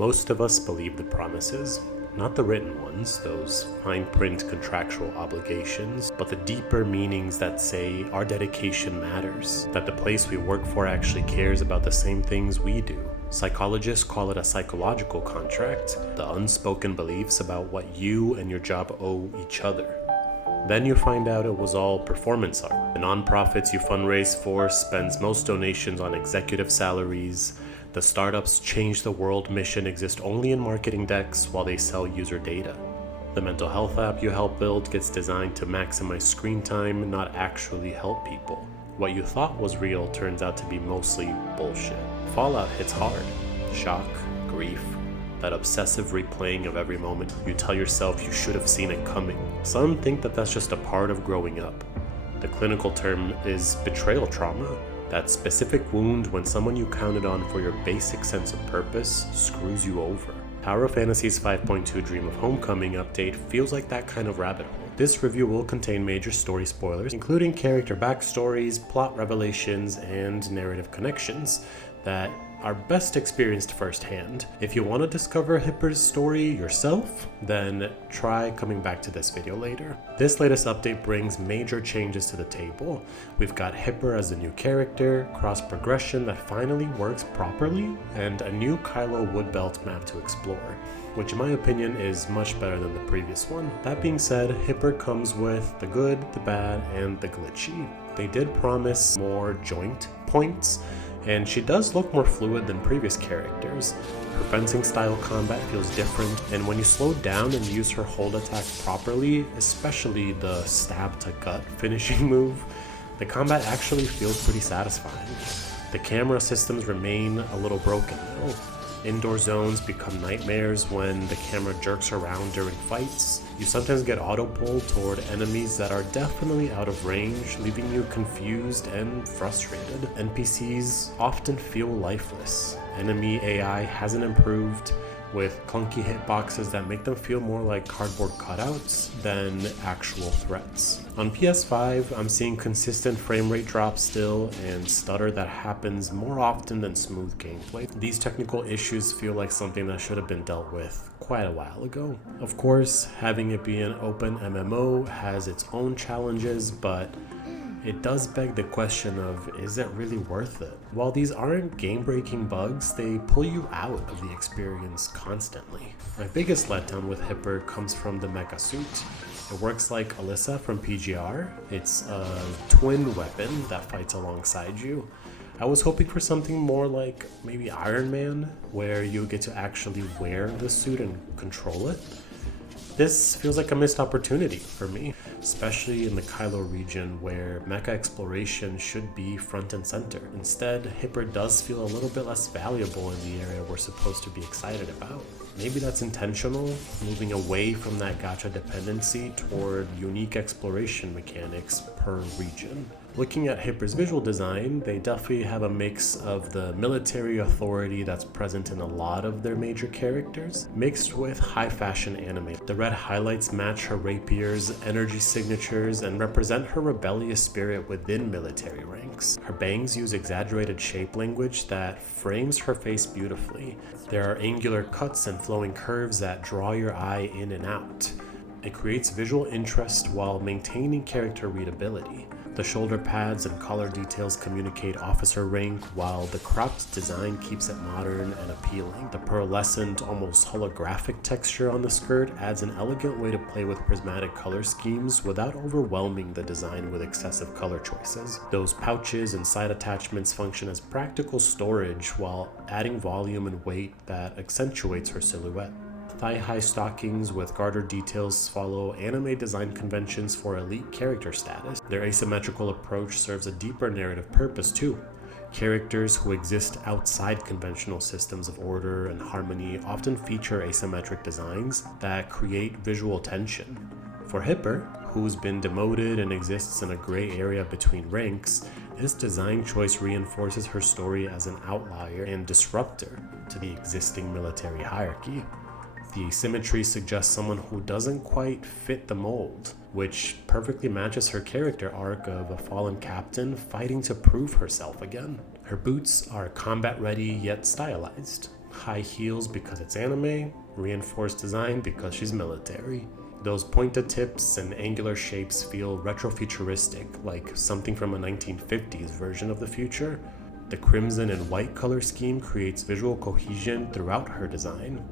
Most of us believe the promises, not the written ones, those fine print contractual obligations, but the deeper meanings that say our dedication matters, that the place we work for actually cares about the same things we do. Psychologists call it a psychological contract, the unspoken beliefs about what you and your job owe each other. Then you find out it was all performance art. The nonprofits you fundraise for spends most donations on executive salaries. The startups change the world mission exist only in marketing decks while they sell user data. The mental health app you help build gets designed to maximize screen time, not actually help people. What you thought was real turns out to be mostly bullshit. Fallout hits hard. Shock, grief, that obsessive replaying of every moment you tell yourself you should have seen it coming. Some think that that's just a part of growing up. The clinical term is betrayal trauma. That specific wound when someone you counted on for your basic sense of purpose screws you over. Tower of Fantasy's 5.2 Dream of Homecoming update feels like that kind of rabbit hole. This review will contain major story spoilers, including character backstories, plot revelations, and narrative connections that are best experienced firsthand. If you want to discover Hipper's story yourself, then try coming back to this video later. This latest update brings major changes to the table. We've got Hipper as a new character, cross progression that finally works properly, and a new Kylo Woodbelt map to explore, which in my opinion is much better than the previous one. That being said, Hipper comes with the good, the bad, and the glitchy. They did promise more joint points, and she does look more fluid than previous characters. Her fencing style combat feels different, and when you slow down and use her hold attack properly, especially the stab to gut finishing move, the combat actually feels pretty satisfying. The camera systems remain a little broken though. Indoor zones become nightmares when the camera jerks around during fights. You sometimes get auto-pulled toward enemies that are definitely out of range, leaving you confused and frustrated. NPCs often feel lifeless. Enemy AI hasn't improved, with clunky hitboxes that make them feel more like cardboard cutouts than actual threats. On PS5, I'm seeing consistent frame rate drops still and stutter that happens more often than smooth gameplay. These technical issues feel like something that should have been dealt with quite a while ago. Of course, having it be an open MMO has its own challenges, but it does beg the question of, is it really worth it? While these aren't game-breaking bugs, they pull you out of the experience constantly. My biggest letdown with Hipper comes from the Mecca suit. It works like Alyssa from PGR. It's a twin weapon that fights alongside you. I was hoping for something more like maybe Iron Man, where you get to actually wear the suit and control it. This feels like a missed opportunity for me, especially in the Kylo region where Mecca exploration should be front and center. Instead, Hipper does feel a little bit less valuable in the area we're supposed to be excited about. Maybe that's intentional, moving away from that gacha dependency toward unique exploration mechanics per region. Looking at Hipper's visual design, they definitely have a mix of the military authority that's present in a lot of their major characters, mixed with high fashion anime. The red highlights match her rapier's energy signatures and represent her rebellious spirit within military ranks. Her bangs use exaggerated shape language that frames her face beautifully. There are angular cuts and flowing curves that draw your eye in and out. It creates visual interest while maintaining character readability. The shoulder pads and collar details communicate officer rank, while the cropped design keeps it modern and appealing. The pearlescent, almost holographic texture on the skirt adds an elegant way to play with prismatic color schemes without overwhelming the design with excessive color choices. Those pouches and side attachments function as practical storage while adding volume and weight that accentuates her silhouette. Thigh-high stockings with garter details follow anime design conventions for elite character status. Their asymmetrical approach serves a deeper narrative purpose too. Characters who exist outside conventional systems of order and harmony often feature asymmetric designs that create visual tension. For Hipper, who's been demoted and exists in a gray area between ranks, this design choice reinforces her story as an outlier and disruptor to the existing military hierarchy. The asymmetry suggests someone who doesn't quite fit the mold, which perfectly matches her character arc of a fallen captain fighting to prove herself again. Her boots are combat ready yet stylized. high heels because it's anime, reinforced design because she's military. Those pointed tips and angular shapes feel retrofuturistic, like something from a 1950s version of the future. The crimson and white color scheme creates visual cohesion throughout her design.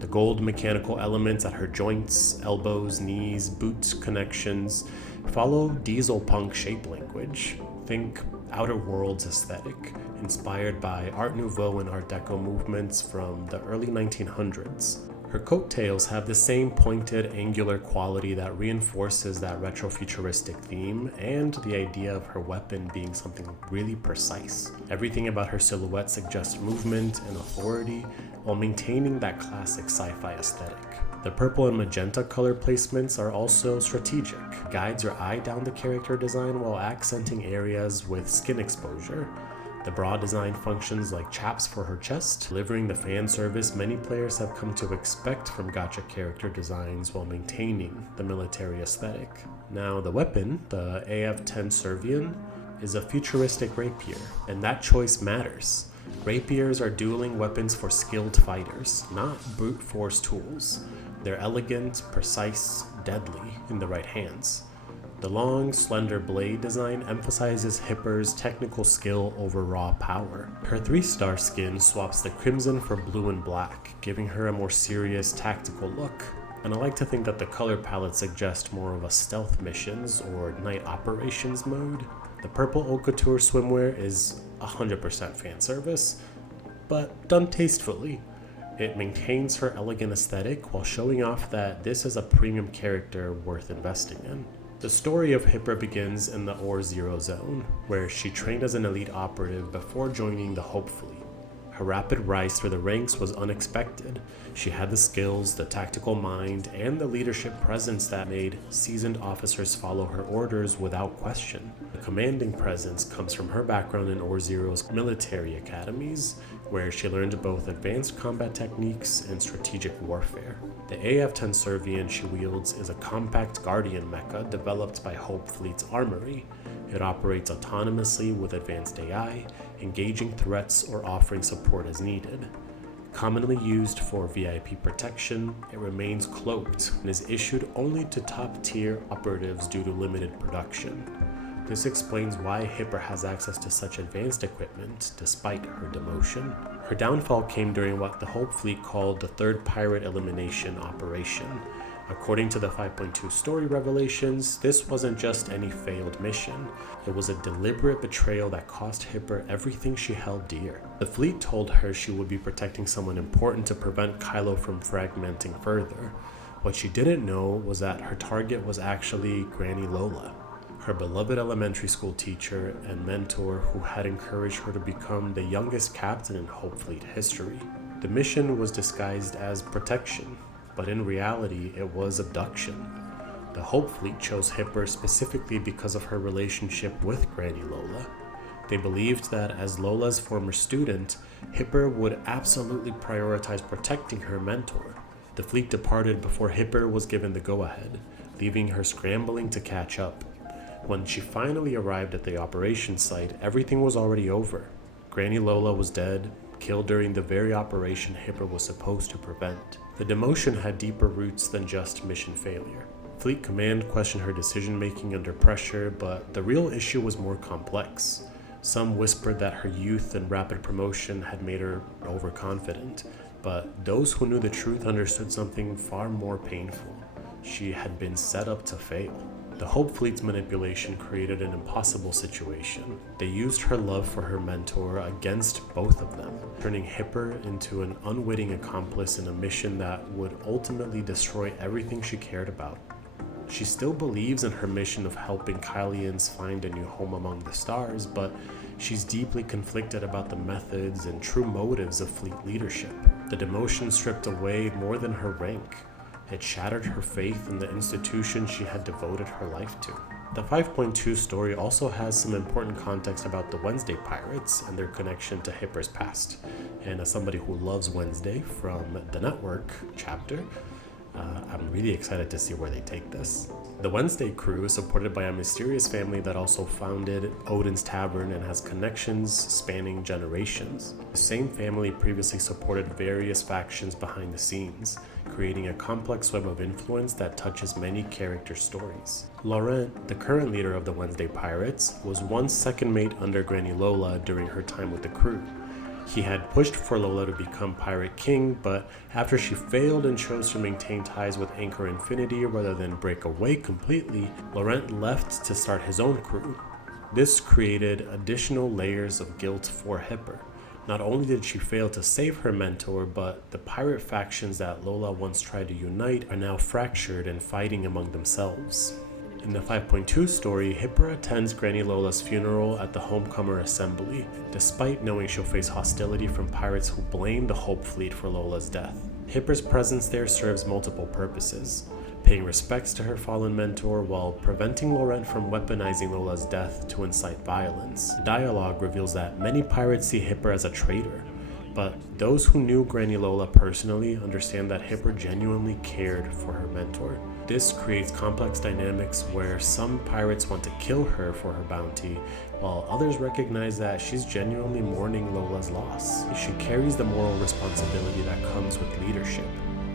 The gold mechanical elements at her joints, elbows, knees, boot connections follow diesel punk shape language. Think Outer Worlds aesthetic, inspired by Art Nouveau and Art Deco movements from the early 1900s. Her coattails have the same pointed, angular quality that reinforces that retrofuturistic theme and the idea of her weapon being something really precise. Everything about her silhouette suggests movement and authority while maintaining that classic sci-fi aesthetic. The purple and magenta color placements are also strategic. Guides your eye down the character design while accenting areas with skin exposure. The bra design functions like chaps for her chest, delivering the fan service many players have come to expect from gacha character designs while maintaining the military aesthetic. Now the weapon, the AF-10 Servian, is a futuristic rapier, and that choice matters. Rapiers are dueling weapons for skilled fighters, not brute force tools. They're elegant, precise, deadly in the right hands. The long, slender blade design emphasizes Hipper's technical skill over raw power. Her 3-star skin swaps the crimson for blue and black, giving her a more serious, tactical look. And I like to think that the color palette suggests more of a stealth missions or night operations mode. The purple haute couture swimwear is 100% fan service, but done tastefully. It maintains her elegant aesthetic while showing off that this is a premium character worth investing in. The story of Hipper begins in the Ore Zero Zone, where she trained as an elite operative before joining the Hope Fleet. Her rapid rise through the ranks was unexpected. She had the skills, the tactical mind, and the leadership presence that made seasoned officers follow her orders without question. The commanding presence comes from her background in Ore Zero's military academies, where she learned both advanced combat techniques and strategic warfare. The AF-10 Servian she wields is a compact Guardian mecha developed by Hope Fleet's Armory. It operates autonomously with advanced AI, engaging threats or offering support as needed. Commonly used for VIP protection, it remains cloaked and is issued only to top-tier operatives due to limited production. This explains why Hipper has access to such advanced equipment despite her demotion. Her downfall came during what the Hope Fleet called the Third Pirate Elimination Operation. According to the 5.2 story revelations, this wasn't just any failed mission. It was a deliberate betrayal that cost Hipper everything she held dear. The fleet told her she would be protecting someone important to prevent Kylo from fragmenting further. What she didn't know was that her target was actually Granny Lola, her beloved elementary school teacher and mentor who had encouraged her to become the youngest captain in Hope Fleet history. The mission was disguised as protection, but in reality it was abduction. The Hope Fleet chose Hipper specifically because of her relationship with Granny Lola. They believed that as Lola's former student, Hipper would absolutely prioritize protecting her mentor. The fleet departed before Hipper was given the go-ahead, leaving her scrambling to catch up. When she finally arrived at the operation site, everything was already over. Granny Lola was dead, killed during the very operation Hipper was supposed to prevent. The demotion had deeper roots than just mission failure. Fleet Command questioned her decision-making under pressure, but the real issue was more complex. Some whispered that her youth and rapid promotion had made her overconfident, but those who knew the truth understood something far more painful. She had been set up to fail. The Hope Fleet's manipulation created an impossible situation. They used her love for her mentor against both of them, turning Hipper into an unwitting accomplice in a mission that would ultimately destroy everything she cared about. She still believes in her mission of helping Kylians find a new home among the stars, but she's deeply conflicted about the methods and true motives of fleet leadership. The demotion stripped away more than her rank. It shattered her faith in the institution she had devoted her life to. The 5.2 story also has some important context about the Wednesday Pirates and their connection to Hipper's past. And as somebody who loves Wednesday from the Network chapter, I'm really excited to see where they take this. The Wednesday crew is supported by a mysterious family that also founded Odin's Tavern and has connections spanning generations. The same family previously supported various factions behind the scenes, creating a complex web of influence that touches many character stories. Laurent, the current leader of the Wednesday Pirates, was once second mate under Granny Lola during her time with the crew. He had pushed for Lola to become Pirate King, but after she failed and chose to maintain ties with Anchor Infinity rather than break away completely, Laurent left to start his own crew. This created additional layers of guilt for Hipper. Not only did she fail to save her mentor, but the pirate factions that Lola once tried to unite are now fractured and fighting among themselves. In the 5.2 story, Hipper attends Granny Lola's funeral at the Homecomer Assembly, despite knowing she'll face hostility from pirates who blame the Hope Fleet for Lola's death. Hipper's presence there serves multiple purposes, paying respects to her fallen mentor while preventing Laurent from weaponizing Lola's death to incite violence. Dialogue reveals that many pirates see Hipper as a traitor, but those who knew Granny Lola personally understand that Hipper genuinely cared for her mentor. This creates complex dynamics where some pirates want to kill her for her bounty, while others recognize that she's genuinely mourning Lola's loss. She carries the moral responsibility that comes with leadership,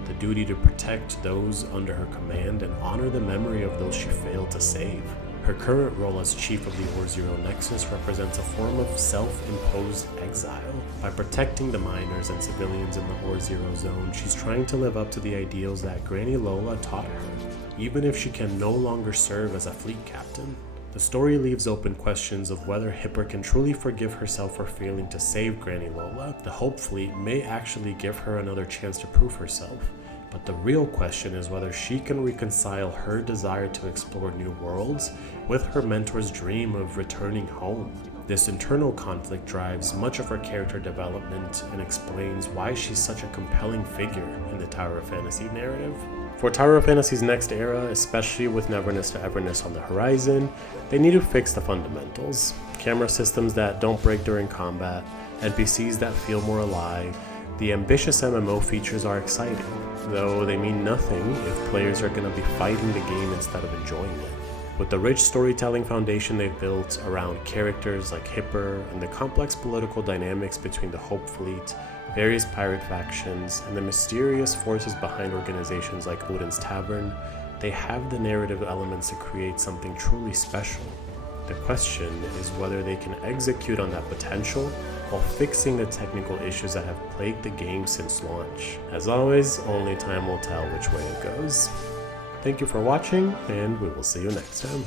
the duty to protect those under her command and honor the memory of those she failed to save. Her current role as chief of the Ore Zero Nexus represents a form of self-imposed exile. By protecting the miners and civilians in the Ore Zero zone, she's trying to live up to the ideals that Granny Lola taught her, even if she can no longer serve as a fleet captain. The story leaves open questions of whether Hipper can truly forgive herself for failing to save Granny Lola. The Hope Fleet may actually give her another chance to prove herself, but the real question is whether she can reconcile her desire to explore new worlds with her mentor's dream of returning home. This internal conflict drives much of her character development and explains why she's such a compelling figure in the Tower of Fantasy narrative. For Tower of Fantasy's next era, especially with Neverness to Everness on the horizon, they need to fix the fundamentals. Camera systems that don't break during combat, NPCs that feel more alive. The ambitious MMO features are exciting, though they mean nothing if players are going to be fighting the game instead of enjoying it. With the rich storytelling foundation they've built around characters like Hipper and the complex political dynamics between the Hope Fleet, various pirate factions, and the mysterious forces behind organizations like Odin's Tavern, they have the narrative elements to create something truly special. The question is whether they can execute on that potential while fixing the technical issues that have plagued the game since launch. As always, only time will tell which way it goes. Thank you for watching, and we will see you next time.